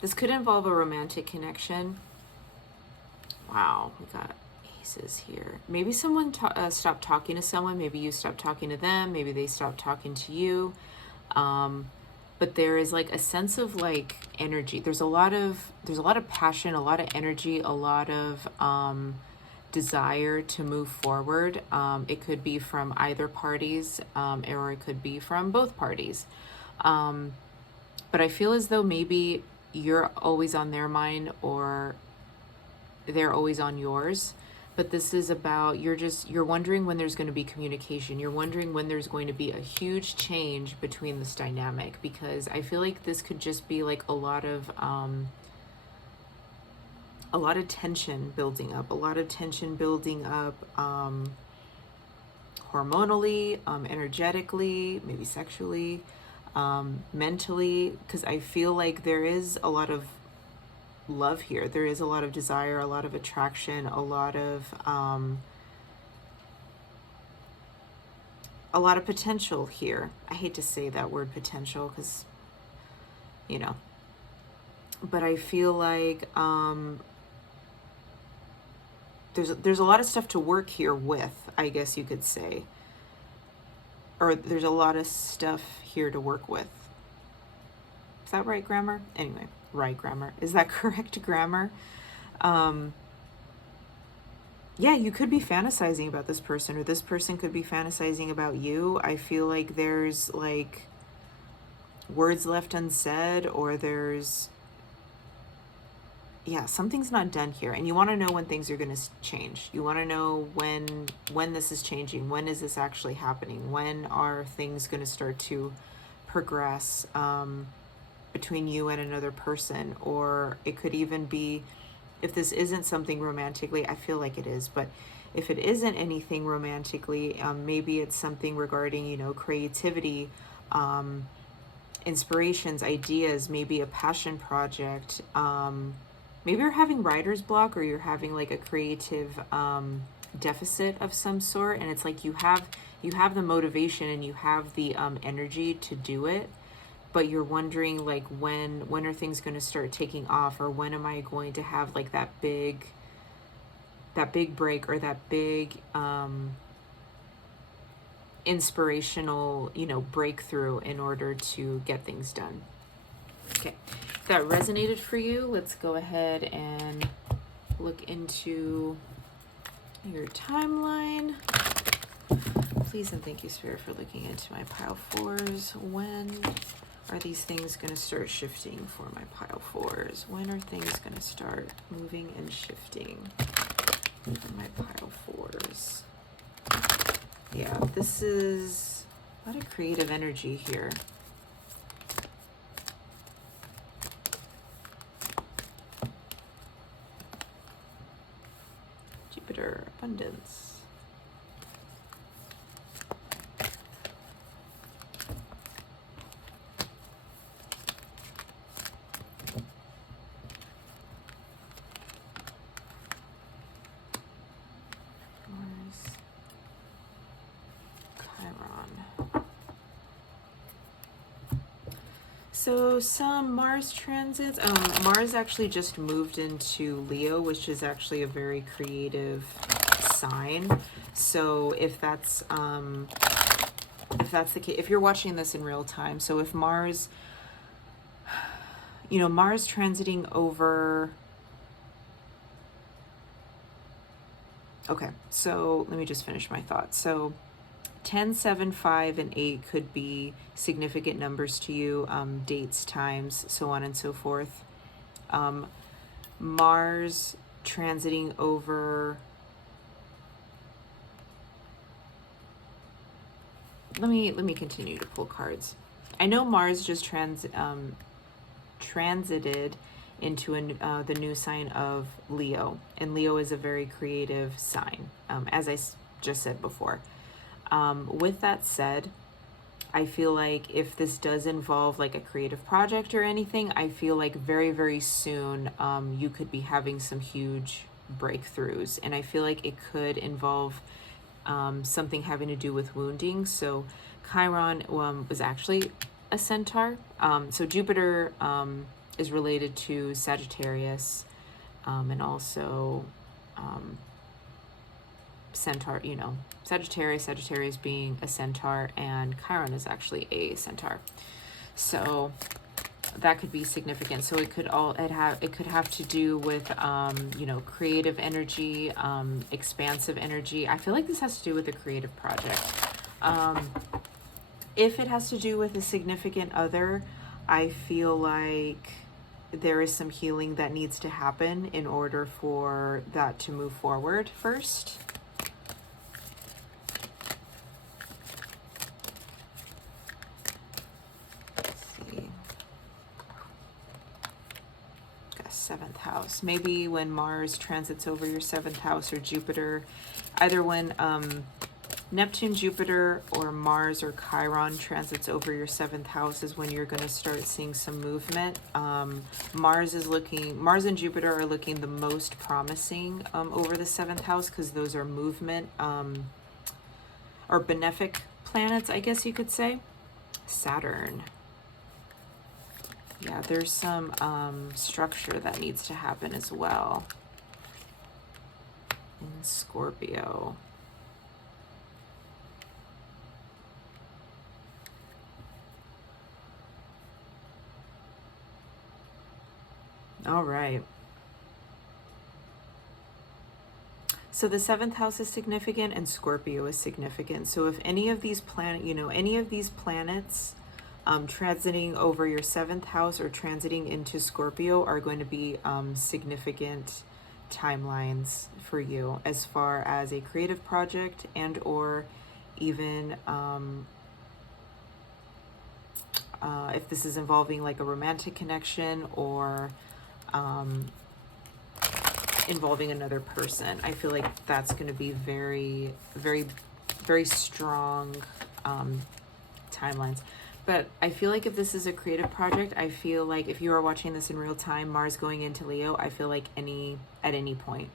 this could involve a romantic connection. Wow, we got aces here. Maybe someone stopped talking to someone. Maybe you stopped talking to them. Maybe they stopped talking to you. But there is like a sense of like energy. There's a lot of passion, a lot of energy, a lot of desire to move forward. It could be from either parties, or it could be from both parties. But I feel as though maybe you're always on their mind or they're always on yours. But this is about, you're wondering when there's going to be communication. You're wondering when there's going to be a huge change between this dynamic, because I feel like this could just be like a lot of tension building up, hormonally, energetically, maybe sexually, mentally, because I feel like there is a lot of love here. There is a lot of desire, a lot of attraction, a lot of potential here. I hate to say that word potential because, you know, but I feel like there's a lot of stuff to work here with, I guess you could say, or there's a lot of stuff here to work with. Is that right grammar? Anyway, right grammar. Is that correct grammar? Yeah, you could be fantasizing about this person, or this person could be fantasizing about you. I feel like there's like words left unsaid, or there's, yeah, something's not done here. And you want to know when things are going to change. You want to know when this is changing. When is this actually happening? When are things going to start to progress between you and another person? Or it could even be, if this isn't something romantically, I feel like it is, but if it isn't anything romantically, maybe it's something regarding, you know, creativity, inspirations, ideas, maybe a passion project. Maybe you're having writer's block, or you're having like a creative deficit of some sort, and it's like you have the motivation and you have the energy to do it, but you're wondering like when are things going to start taking off, or when am I going to have like that big break, or that big inspirational, you know, breakthrough in order to get things done. Okay, if that resonated for you, let's go ahead and look into your timeline. Please and thank you, Spirit, for looking into my pile fours. When are these things going to start shifting for my pile fours? When are things going to start moving and shifting for my pile fours? Yeah, this is a lot of creative energy here. Jupiter, abundance. So some Mars transits. Mars actually just moved into Leo, which is actually a very creative sign. So if that's the case, if you're watching this in real time, so if Mars, you know, Mars transiting over. Okay, so let me just finish my thought. So 10, 7, 5, and 8 could be significant numbers to you, dates, times, so on and so forth. Mars transiting over... Let me continue to pull cards. I know Mars just transited into the new sign of Leo, and Leo is a very creative sign, as I just said before. With that said, I feel like if this does involve like a creative project or anything, I feel like very, very soon you could be having some huge breakthroughs, and I feel like it could involve something having to do with wounding. So Chiron was actually a centaur. So Jupiter is related to Sagittarius, and also centaur, you know, Sagittarius being a centaur, and Chiron is actually a centaur. So that could be significant. So it could have to do with you know, creative energy, expansive energy. I feel like this has to do with a creative project. If it has to do with a significant other, I feel like there is some healing that needs to happen in order for that to move forward first. Seventh house. Maybe when Mars transits over your seventh house, or Jupiter, either when Neptune, Jupiter, or Mars or Chiron transits over your seventh house is when you're going to start seeing some movement. Mars and Jupiter are looking the most promising over the seventh house, because those are movement or benefic planets, I guess you could say. Saturn. Yeah, there's some structure that needs to happen as well in Scorpio. All right. So the seventh house is significant and Scorpio is significant. So if any of these planets transiting over your seventh house or transiting into Scorpio are going to be significant timelines for you, as far as a creative project and or even if this is involving like a romantic connection or involving another person. I feel like that's going to be very, very, very strong timelines. But I feel like if this is a creative project, I feel like if you are watching this in real time, Mars going into Leo, I feel like at any point.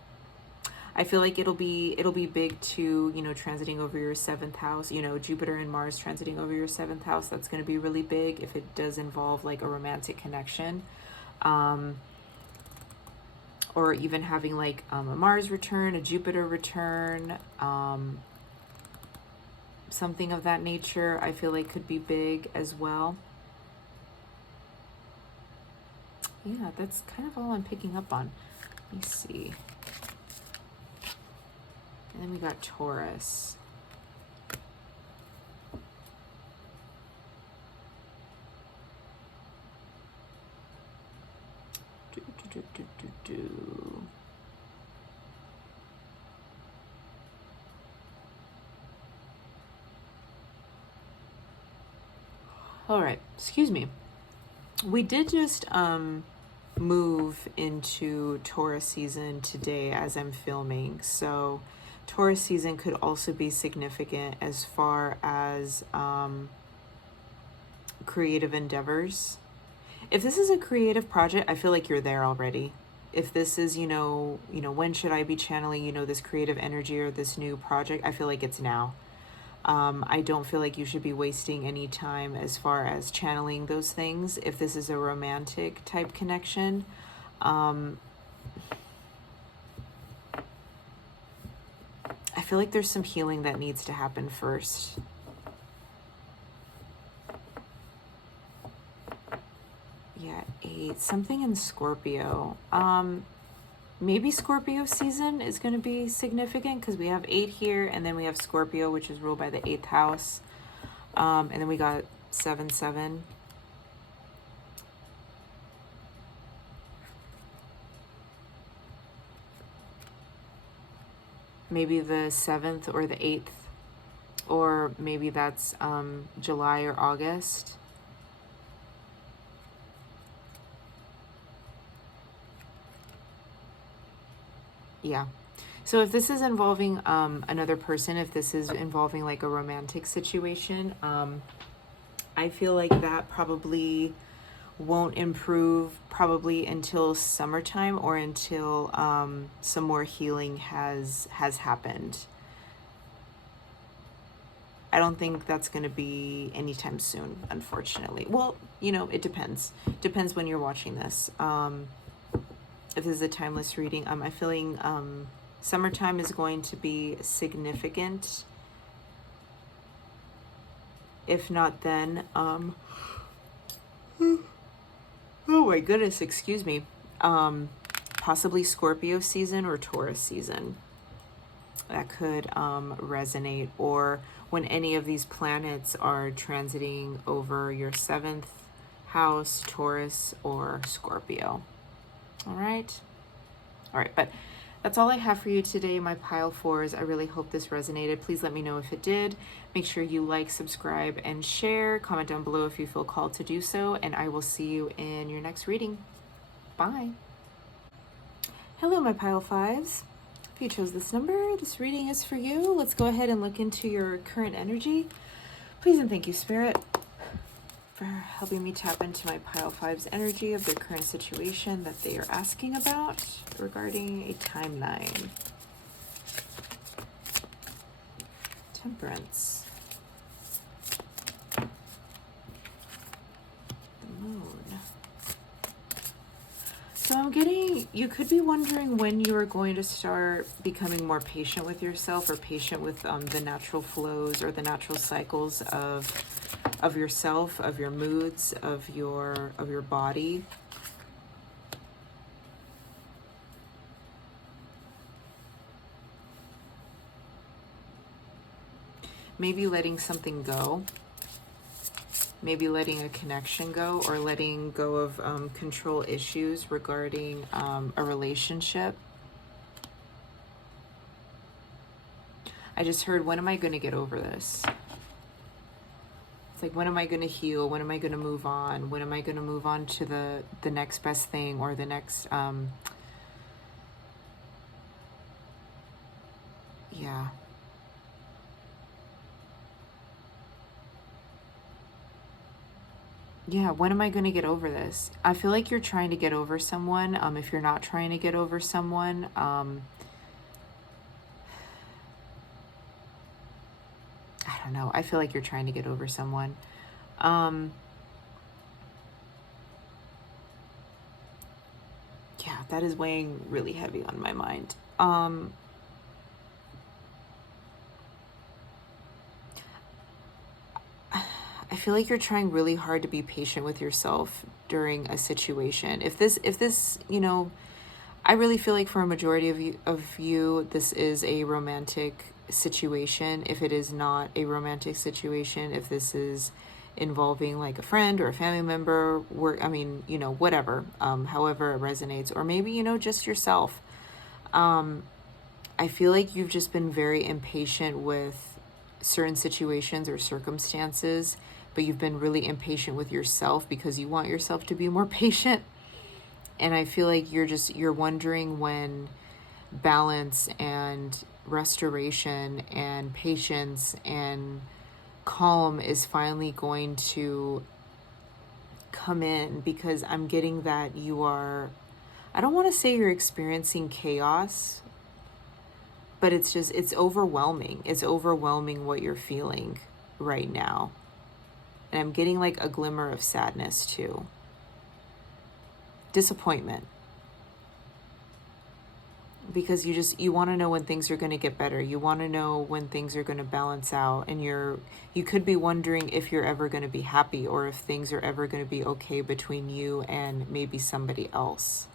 I feel like it'll be big too, you know, transiting over your seventh house, you know, Jupiter and Mars transiting over your seventh house. That's going to be really big if it does involve like a romantic connection. Or even having like a Mars return, a Jupiter return, something of that nature, I feel like could be big as well. Yeah, that's kind of all I'm picking up on. Let me see. And then we got Taurus. All right, excuse me. We did just move into Taurus season today as I'm filming. So Taurus season could also be significant as far as creative endeavors. If this is a creative project, I feel like you're there already. If this is, you know, when should I be channeling, you know, this creative energy or this new project, I feel like it's now. I don't feel like you should be wasting any time as far as channeling those things. If this is a romantic type connection, I feel like there's some healing that needs to happen first. Yeah, 8, something in Scorpio. Maybe Scorpio season is going to be significant because we have 8 here, and then we have Scorpio, which is ruled by the 8th house. And then we got 7-7. Maybe the 7th or the 8th, or maybe that's July or August. Yeah. So if this is involving another person, if this is involving like a romantic situation, I feel like that probably won't improve probably until summertime, or until some more healing has happened. I don't think that's going to be anytime soon, unfortunately. Well, you know, it depends. Depends when you're watching this. If this is a timeless reading, I'm feeling summertime is going to be significant. If not, then oh my goodness, excuse me. Possibly Scorpio season or Taurus season. That could resonate, or when any of these planets are transiting over your 7th house, Taurus or Scorpio. All right, but that's all I have for you today, my pile fours. I really hope this resonated. Please let me know if it did. Make sure you like, subscribe, and share. Comment down below if you feel called to do so, and I will see you in your next reading. Bye. Hello, my pile fives. If you chose this number, this reading is for you. Let's go ahead and look into your current energy. Please and thank you, Spirit, for helping me tap into my pile five's energy of their current situation that they are asking about regarding a timeline. Temperance. The moon. So I'm getting, you could be wondering when you are going to start becoming more patient with yourself, or patient with the natural flows or the natural cycles of yourself, of your moods, of your body. Maybe letting something go. Maybe letting a connection go, or letting go of control issues regarding a relationship. I just heard, when am I going to get over this? It's like, when am I going to heal? When am I going to move on? When am I going to move on to the next best thing, or the next, yeah. Yeah, when am I going to get over this? I feel like you're trying to get over someone. If you're not trying to get over someone, I don't know. I feel like you're trying to get over someone. Yeah, that is weighing really heavy on my mind. I feel like you're trying really hard to be patient with yourself during a situation. If this, you know, I really feel like for a majority of you, this is a romantic situation. If it is not a romantic situation, if this is involving like a friend or a family member, work, I mean, you know, whatever, however it resonates, or maybe, you know, just yourself. I feel like you've just been very impatient with certain situations or circumstances, but you've been really impatient with yourself because you want yourself to be more patient. And I feel like you're wondering when balance and restoration and patience and calm is finally going to come in, because I'm getting that you are, I don't want to say you're experiencing chaos, but it's overwhelming. It's overwhelming what you're feeling right now. And I'm getting like a glimmer of sadness too. Disappointment. Because you want to know when things are going to get better. You want to know when things are going to balance out. And you could be wondering if you're ever going to be happy, or if things are ever going to be okay between you and maybe somebody else.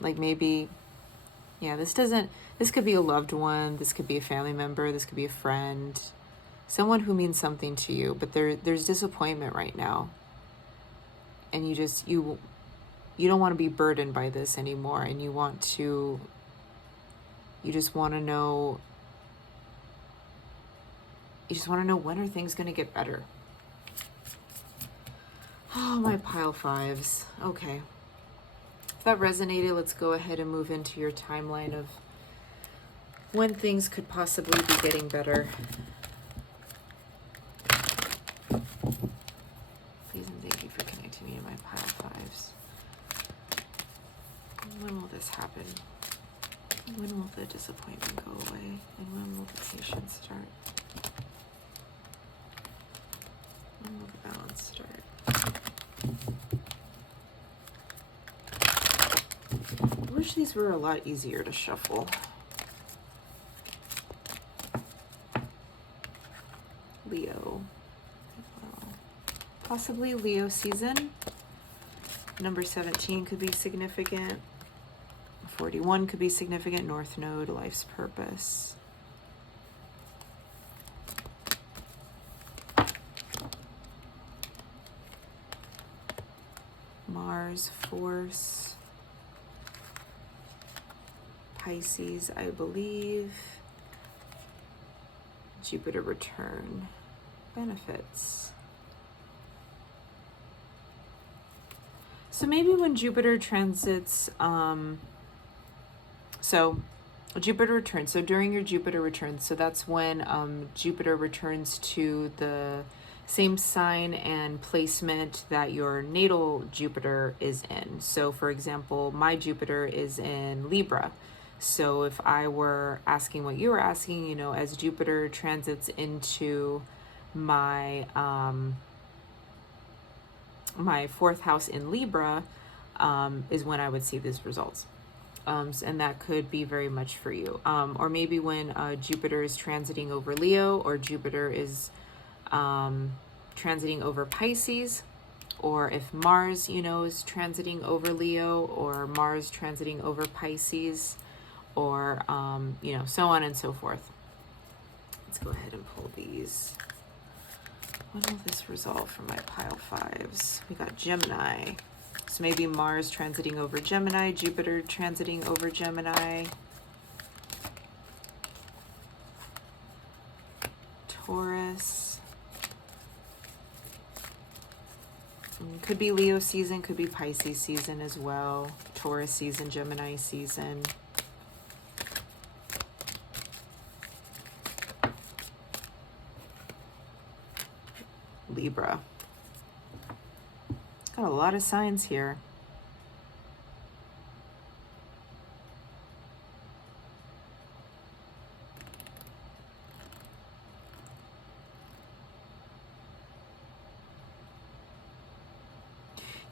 like maybe, yeah, this could be a loved one, this could be a family member, this could be a friend, someone who means something to you, but there's disappointment right now. And you don't want to be burdened by this anymore, and you just want to know when are things going to get better. Oh, my pile fives. Okay. If that resonated, let's go ahead and move into your timeline of when things could possibly be getting better. Please and thank you for connecting me to my pile fives. When will this happen? When will the disappointment go away? And when will the patience start? When will the balance start? I wish these were a lot easier to shuffle. Leo. Well, possibly Leo season. Number 17 could be significant. 41 could be significant. North Node, life's purpose. Mars, force. Pisces, I believe. Jupiter return. Benefits. So maybe when Jupiter transits, so Jupiter returns. So during your Jupiter return, so that's when Jupiter returns to the same sign and placement that your natal Jupiter is in. So for example, my Jupiter is in Libra. So if I were asking what you were asking, as Jupiter transits into my my fourth house in Libra, is when I would see these results. And that could be very much for you. Or maybe when Jupiter is transiting over Leo, or Jupiter is transiting over Pisces, or if Mars, is transiting over Leo, or Mars transiting over Pisces, or, so on and so forth. Let's go ahead and pull these. When will this resolve for my pile fives? We got Gemini. So maybe Mars transiting over Gemini, Jupiter transiting over Gemini. Taurus. Could be Leo season, could be Pisces season as well. Taurus season, Gemini season. Libra. Got a lot of signs here.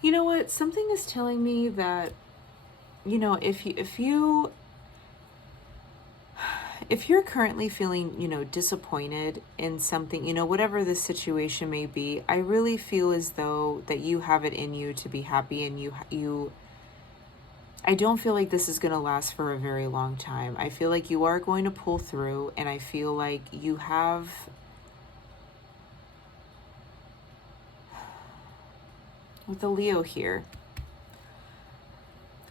You know what? Something is telling me that, if you're currently feeling, disappointed in something, whatever the situation may be, I really feel as though that you have it in you to be happy, and I don't feel like this is going to last for a very long time. I feel like you are going to pull through, and I feel like you have, with the Leo here,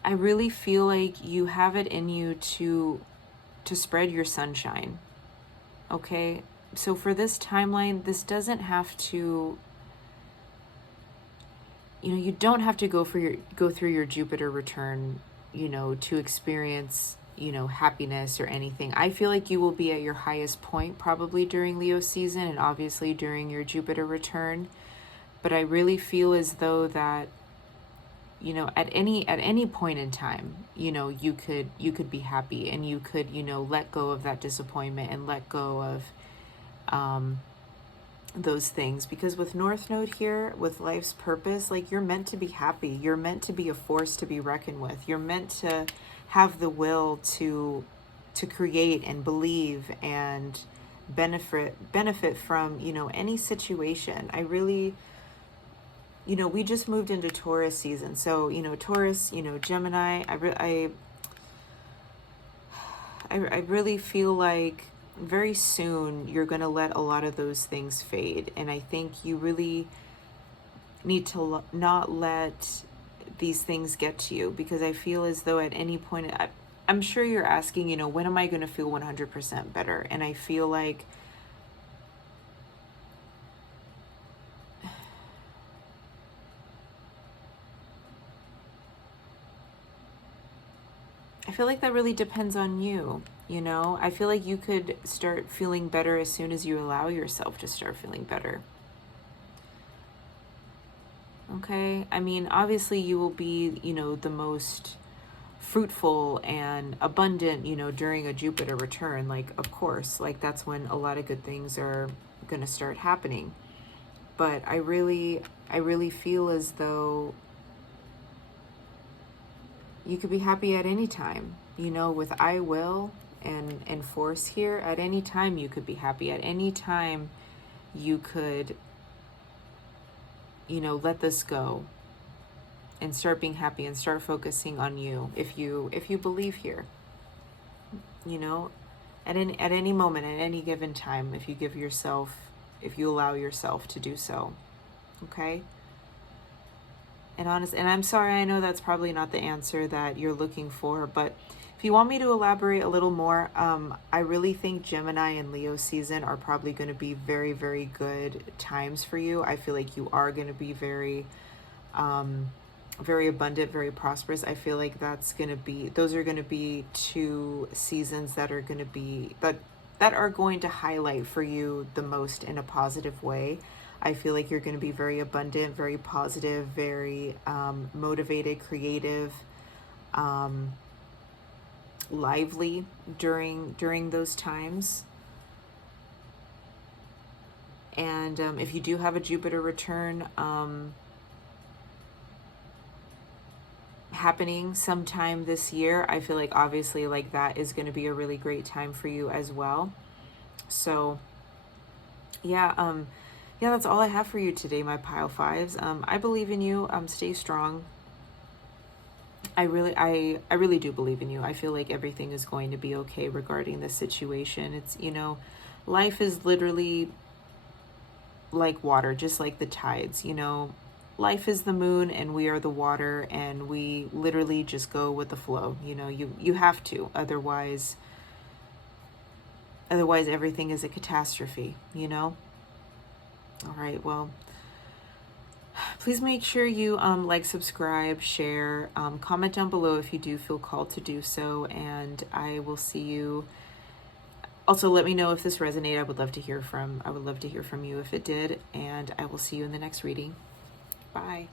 I really feel like you have it in you to spread your sunshine. Okay? So for this timeline, this doesn't have to, you don't have to go through your Jupiter return, to experience, happiness or anything. I feel like you will be at your highest point probably during Leo season, and obviously during your Jupiter return. But I really feel as though that, at any point in time, you could be happy, and you could, let go of that disappointment and let go of those things. Because with North Node here, with life's purpose, like, you're meant to be happy. You're meant to be a force to be reckoned with. You're meant to have the will to create and believe and benefit from, any situation. you know, we just moved into Taurus season. So, you know, Taurus, you know, Gemini, I really feel like very soon you're going to let a lot of those things fade. And I think you really need to not let these things get to you, because I feel as though at any point, I'm sure you're asking, you know, when am I going to feel 100% better? And I feel like that really depends on you, you know? I feel like you could start feeling better as soon as you allow yourself to start feeling better. Okay? I mean, obviously you will be, you know, the most fruitful and abundant, you know, during a Jupiter return. Like, of course, like that's when a lot of good things are going to start happening. But I really feel as though you could be happy at any time, you know, with I will and force here. At any time you could be happy. At any time you could, you know, let this go and start being happy and start focusing on you if you believe here, you know, at any moment, at any given time, if you allow yourself to do so. Okay? And I'm sorry, I know that's probably not the answer that you're looking for, but if you want me to elaborate a little more, I really think Gemini and Leo season are probably going to be very, very good times for you. I feel like you are going to be very, very abundant, very prosperous. I feel like those are going to be two seasons that are going to be, that are going to highlight for you the most in a positive way. I feel like you're going to be very abundant, very positive, very motivated, creative, lively during those times. And if you do have a Jupiter return happening sometime this year, I feel like obviously like that is going to be a really great time for you as well. So yeah, yeah, that's all I have for you today, my pile fives. I believe in you. Stay strong. I really do believe in you. I feel like everything is going to be okay regarding this situation. It's, you know, life is literally like water, just like the tides, you know. Life is the moon and we are the water, and we literally just go with the flow. You know, you have to, otherwise everything is a catastrophe, you know. All right, well, please make sure you like, subscribe, share, comment down below if you do feel called to do so, and I will see you. Also, let me know if this resonated. I would love to hear from you if it did, and I will see you in the next reading. Bye.